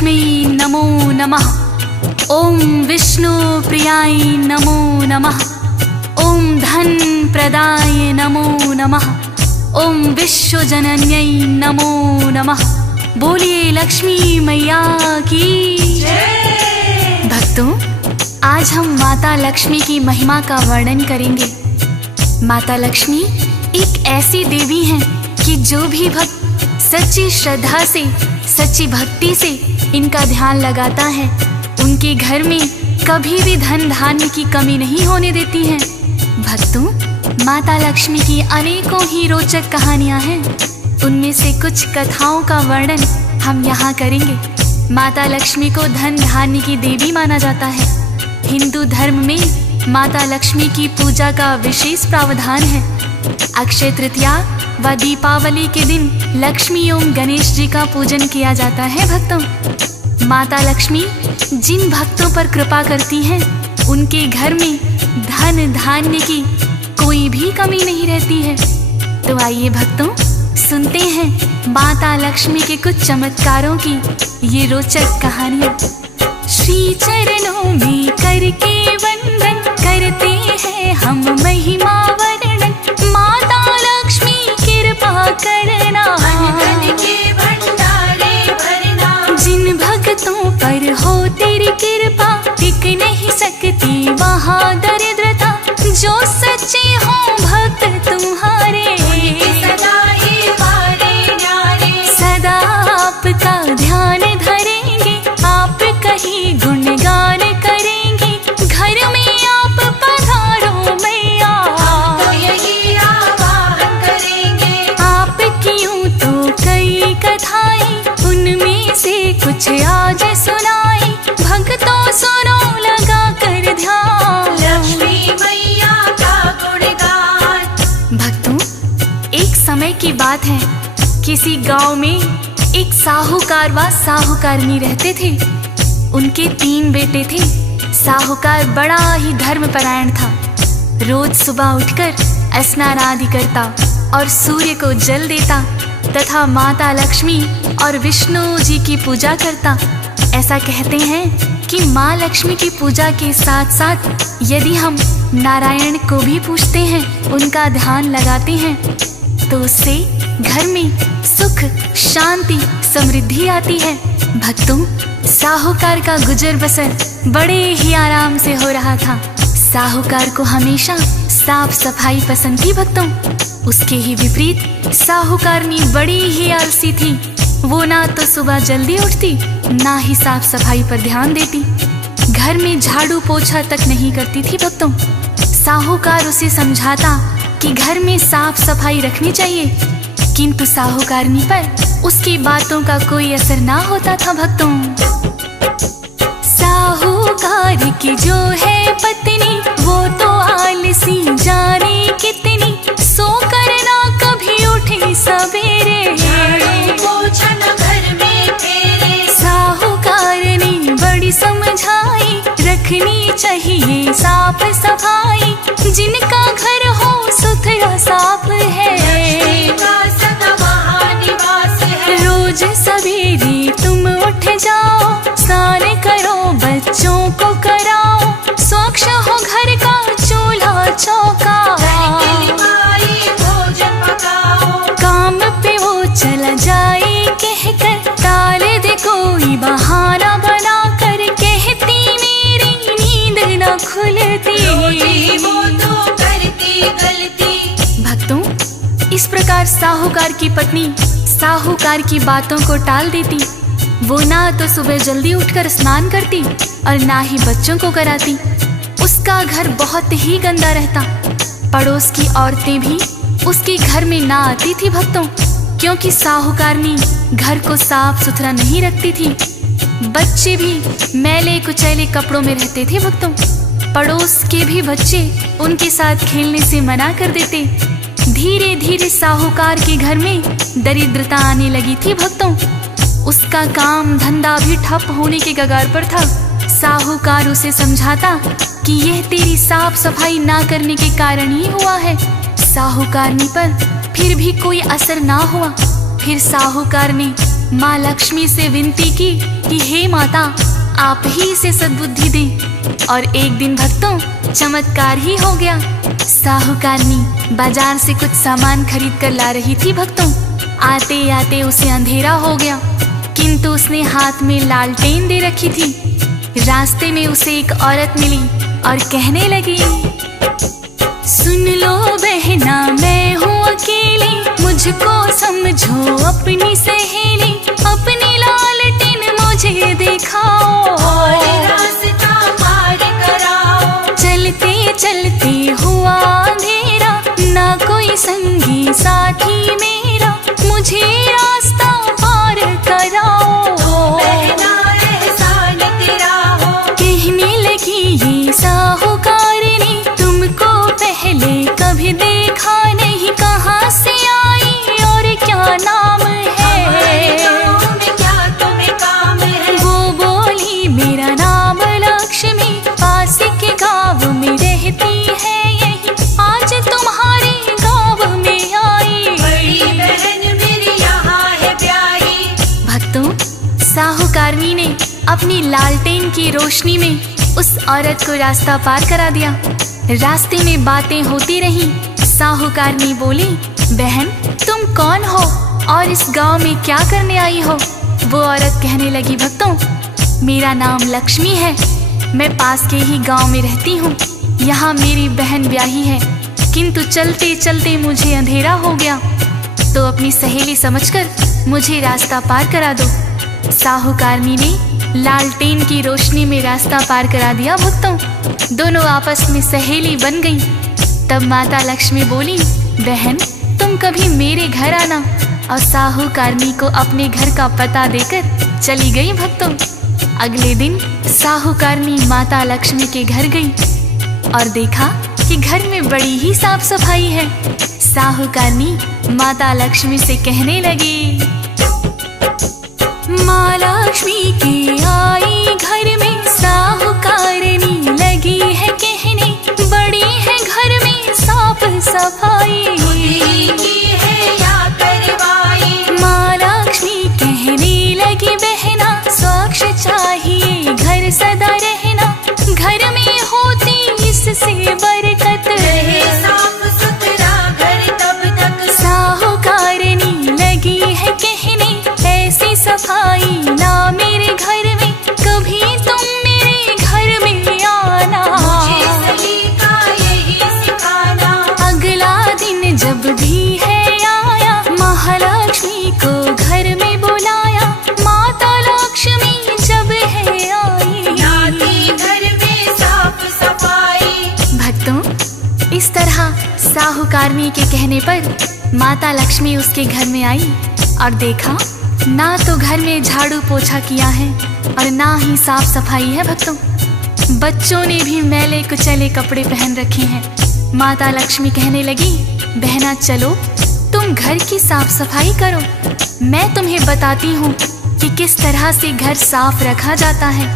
लक्ष्मी नमो नमः। ओम विष्णु प्रियाय नमो नमः। ओम धन प्रदाय नमो नमः। ओम विश्व जनन्यै नमो नमः। बोलिए लक्ष्मी मैया की जय। भक्तों, आज हम माता लक्ष्मी की महिमा का वर्णन करेंगे। माता लक्ष्मी एक ऐसी देवी हैं कि जो भी भक्त सच्ची श्रद्धा से, सच्ची भक्ति से इनका ध्यान लगाता है, उनके घर में कभी भी धन धान्य की कमी नहीं होने देती हैं। भक्तों, माता लक्ष्मी की अनेकों ही रोचक कहानियां हैं। उनमें से कुछ कथाओं का वर्णन हम यहाँ करेंगे। माता लक्ष्मी को धन धान्य की देवी माना जाता है। हिंदू धर्म में माता लक्ष्मी की पूजा का विशेष प्रावधान है। अक्षय तृतीया व दीपावली के दिन लक्ष्मी एवं गणेश जी का पूजन किया जाता है। भक्तों, माता लक्ष्मी जिन भक्तों पर कृपा करती हैं, उनके घर में धन धान्य की कोई भी कमी नहीं रहती है। तो आइए भक्तों, सुनते हैं माता लक्ष्मी के कुछ चमत्कारों की ये रोचक कहानियाँ। श्री चरणों में करके वंदन करते हैं हम महिमा वर्णन। माता लक्ष्मी कृपा करना, धन के भंडारे भरना। जिन भक्तों पर हो तेरी कृपा, टिक नहीं सकती वहाँ दरिद्रता। जो सच्चे हो भक्त तुम्हारे, सदा ही वारे न्यारे। सदा आपका ध्यान धरेंगे, आपका ही गुणगान करेंगे। घर में आप पधारो मैया, तो यही आवाहन करेंगे। आपकी यूं तो कई कथाएं, उनमें से कुछ आज सुनाई। भक्तों सुनो लगा कर ध्यान, लक्ष्मी मैया का गुणगान। भक्तों, एक समय की बात है। किसी गांव में एक साहूकार व साहूकारनी रहते थे। उनके 3 बेटे थे। साहूकार बड़ा ही धर्मपरायण था। रोज सुबह उठकर स्नान आदि करता और सूर्य को जल देता तथा माता लक्ष्मी और विष्णु जी की पूजा करता। ऐसा कहते हैं कि माँ लक्ष्मी की पूजा के साथ साथ यदि हम नारायण को भी पूजते हैं, उनका ध्यान लगाते हैं, तो उससे घर में सुख, शांति, समृद्धि आती है। भक्तों, साहूकार का गुजर बसर बड़े ही आराम से हो रहा था। साहूकार को हमेशा साफ सफाई पसंद थी। भक्तों, उसके ही विपरीत साहूकारनी बड़ी ही आलसी थी। वो ना तो सुबह जल्दी उठती, ना ही साफ सफाई पर ध्यान देती। घर में झाड़ू पोछा तक नहीं करती थी। भक्तों, साहूकार उसे समझाता कि घर में साफ सफाई रखनी चाहिए, किंतु साहूकारनी पर उसकी बातों का कोई असर ना होता था। भक्तों, साहूकार की जो है पत्नी, वो तो आलसी जाने कितनी। सो करना कभी उठे सवेरे, झाड़ू पोछा न घर में फेरे। साहूकारनी बड़ी समझाई, रखनी चाहिए साफ सफाई। जिनका घर हो सुथरा साफ है, लक्ष्मी का सदा वहाँ निवास है। रोज सवेरे तुम उठ जाओ, स्नान करो, बच्चों को कराओ। स्वच्छ हो घर का चूल्हा चौका, घर की लिपाई भोजन पकाओ। काम पे वो चला जाए कहकर, टाल दे कोई बहाना बना कर। कहती मेरी नींद न खुलती, वो तो करती गलती। भक्तों, इस प्रकार साहूकार की पत्नी साहूकार की बातों को टाल देती। वो ना तो सुबह जल्दी उठकर स्नान करती और ना ही बच्चों को कराती। उसका घर बहुत ही गंदा रहता। पड़ोस की औरतें भी उसके घर में ना आती थी। भक्तों, क्योंकि साहूकारनी घर को साफ सुथरा नहीं रखती थी। बच्चे भी मैले कुचैले कपड़ों में रहते थे। भक्तों, पड़ोस के भी बच्चे उनके साथ खेलने से मना कर देते। धीरे धीरे साहूकार के घर में दरिद्रता आने लगी थी। भक्तों, उसका काम धंधा भी ठप होने के कगार पर था। साहूकार उसे समझाता कि यह तेरी साफ सफाई ना करने के कारण ही हुआ है। साहूकारनी पर फिर भी कोई असर ना हुआ। फिर साहूकार ने माँ लक्ष्मी से विनती की कि हे माता, आप ही इसे सद्बुद्धि दें। और एक दिन भक्तों चमत्कार ही हो गया। साहूकारनी बाजार से कुछ सामान खरीद कर ला रही थी भक्तों। आते आते उसे अंधेरा हो गया, किंतु उसने हाथ में लालटेन दे रखी थी। रास्ते में उसे एक औरत मिली और कहने लगी, सुन लो बहना, मैं हूँ अकेली, मुझको समझो अपनी सहेली। अपनी लालटेन मुझे दिखाओ और रास्ता पार कराओ। चलते चलते हुआ अंधेरा, ना कोई संगी साथी मेरा, मुझे रास्ता पार कराओ। बहना एहसान तेरा हो। कहने लगी ये साहूकारनी, तुमको पहले कभी देखा नहीं, कहाँ से आई और क्या नाम है? गाँव में क्या तुम्हें काम है? वो बोली मेरा नाम लक्ष्मी, पास के गाँव में रहती है यही, आज तुम्हारे गाँव में आई। बड़ी बहन मेरी यहाँ है प्यारी। भक्तों साहूकारनी ने अपनी लालटेन की रोशनी में उस औरत को रास्ता पार करा दिया। रास्ते में बातें होती रही। साहूकारनी बोली, बहन तुम कौन हो और इस गांव में क्या करने आई हो? वो औरत कहने लगी, भक्तों मेरा नाम लक्ष्मी है, मैं पास के ही गांव में रहती हूँ। यहाँ मेरी बहन ब्याही है, किंतु चलते चलते मुझे अंधेरा हो गया, तो अपनी सहेली समझकर मुझे रास्ता पार करा दो। साहूकारनी ने लालटेन की रोशनी में रास्ता पार करा दिया। भक्तों दोनों आपस में सहेली बन गईं। तब माता लक्ष्मी बोली, बहन तुम कभी मेरे घर आना। और साहूकारनी को अपने घर का पता देकर चली गई। भक्तों अगले दिन साहूकारनी माता लक्ष्मी के घर गई और देखा कि घर में बड़ी ही साफ सफाई है। साहूकारनी माता लक्ष्मी से कहने लगी, माँ लक्ष्मी की आई घर में, साहूकारनी लगी है कहने, बड़ी है घर में साफ सफाई, की है या करवाई। माँ लक्ष्मी कहने लगी, बहना स्वच्छ चाहिए घर सदा रहना, घर में होती इससे बरकत, रहे साफ सुथरा घर तब तक। साहूकारनी लगी है कहने, ऐसी सफाई ना मेरे घर में, कभी तुम मेरे घर में आना। मुझे सलीका यही सिखाना। अगला दिन जब भी है आया, महालक्ष्मी को घर में बुलाया, माता लक्ष्मी जब है आई, नाती घर में साफ सफाई। भक्तों इस तरह साहूकारनी के कहने पर माता लक्ष्मी उसके घर में आई और देखा ना तो घर में झाड़ू पोछा किया है और ना ही साफ सफाई है। भक्तों बच्चों ने भी मैले कुचले कपड़े पहन रखे हैं। माता लक्ष्मी कहने लगी, बहना चलो तुम घर की साफ सफाई करो, मैं तुम्हें बताती हूँ कि किस तरह से घर साफ रखा जाता है।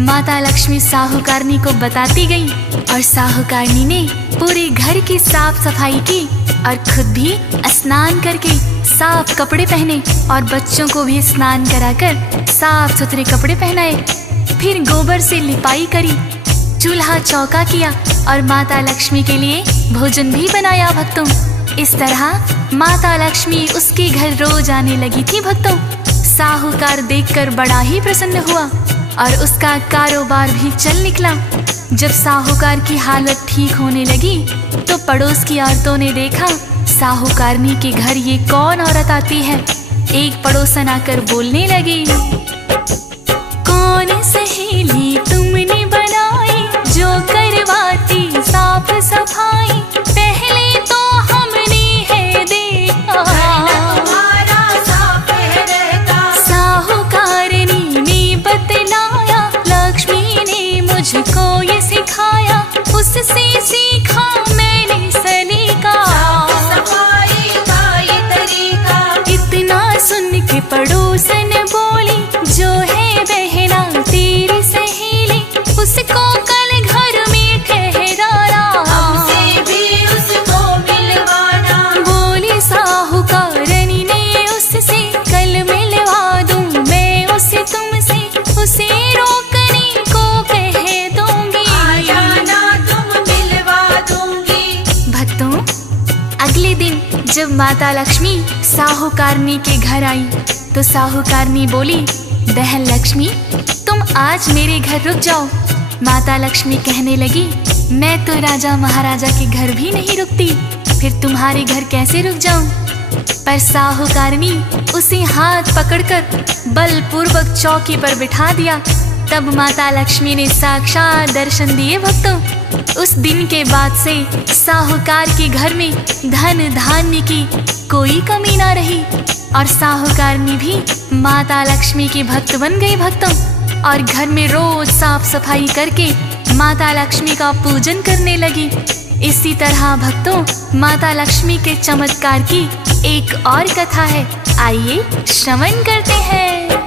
माता लक्ष्मी साहूकारनी को बताती गई और साहूकारनी ने पूरे घर की साफ सफाई की और खुद भी स्नान करके साफ कपड़े पहने और बच्चों को भी स्नान कराकर साफ सुथरे कपड़े पहनाए। फिर गोबर से लिपाई करी, चूल्हा चौका किया और माता लक्ष्मी के लिए भोजन भी बनाया। भक्तों इस तरह माता लक्ष्मी उसके घर रोज आने लगी थी। भक्तों साहूकार देखकर बड़ा ही प्रसन्न हुआ और उसका कारोबार भी चल निकला। जब साहूकार की हालत ठीक होने लगी तो पड़ोस की औरतों ने देखा साहूकारनी के घर ये कौन औरत आती है। एक पड़ोसन आकर बोलने लगी, कौन सहेली तुमने बनाई जो करवाती साफ सफाई, पहले तो हमने है देखा तुम्हारा साफ है रहता। साहूकारनी ने बतलाया, लक्ष्मी ने मुझको ये सिखाया, उससे सीखा मैंने सलीका, साफ सफाई का ये तरीका। इतना सुन के पड़ोसन बोली, जो है बहना तेरी सहेली, माता लक्ष्मी साहूकारनी के घर आई तो साहूकारनी बोली, बहन लक्ष्मी तुम आज मेरे घर रुक जाओ। माता लक्ष्मी कहने लगी, मैं तो राजा महाराजा के घर भी नहीं रुकती, फिर तुम्हारे घर कैसे रुक जाऊं? पर साहूकारनी उसे हाथ पकड़कर बलपूर्वक चौकी पर बिठा दिया। तब माता लक्ष्मी ने साक्षात दर्शन दिए भक्तों। उस दिन के बाद से साहूकार के घर में धन धान्य की कोई कमी ना रही और साहूकारनी भी माता लक्ष्मी की भक्त बन गई भक्तों, और घर में रोज साफ सफाई करके माता लक्ष्मी का पूजन करने लगी। इसी तरह भक्तों माता लक्ष्मी के चमत्कार की एक और कथा है, आइए श्रवण करते हैं।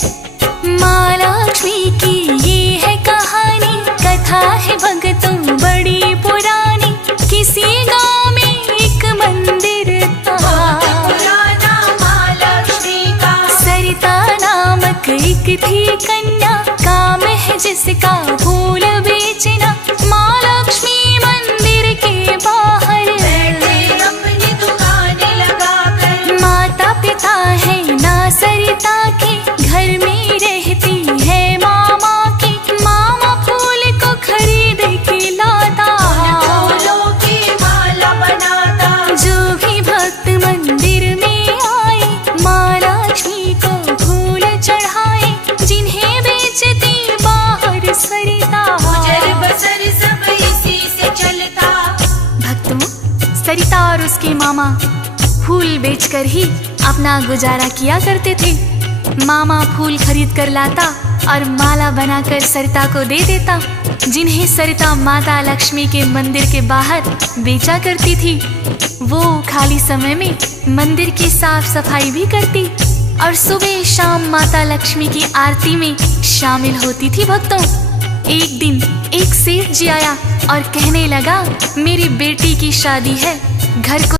माँ लक्ष्मी की ये है कहानी, कथा है भक्तों बड़ी पुरानी। किसी गांव में एक मंदिर था, पुराना माँ लक्ष्मी का। सरिता नामक एक थी कन्या, काम है जिसका फूल बेचना। माँ लक्ष्मी मंदिर के बाहर बैठे अपनी दुकान लगाकर। माता पिता है ना सरिता के, घर में रहती है मामा की। मामा फूल को खरीद के लाता, फूलों की माला बनाता। जो भी भक्त मंदिर में आए माँ लक्ष्मी को फूल चढ़ाए। जिन्हें बेचती बाहर सरिता, गुजर बसर सब इसी से चलता। भक्तों सरिता और उसके मामा फूल बेचकर ही अपना गुजारा किया करते थे। मामा फूल खरीद कर लाता और माला बनाकर सरिता को दे देता, जिन्हें सरिता माता लक्ष्मी के मंदिर के बाहर बेचा करती थी। वो खाली समय में मंदिर की साफ सफाई भी करती और सुबह शाम माता लक्ष्मी की आरती में शामिल होती थी भक्तों। एक दिन एक सेठ जी आया और कहने लगा, मेरी बेटी की शादी है, घर को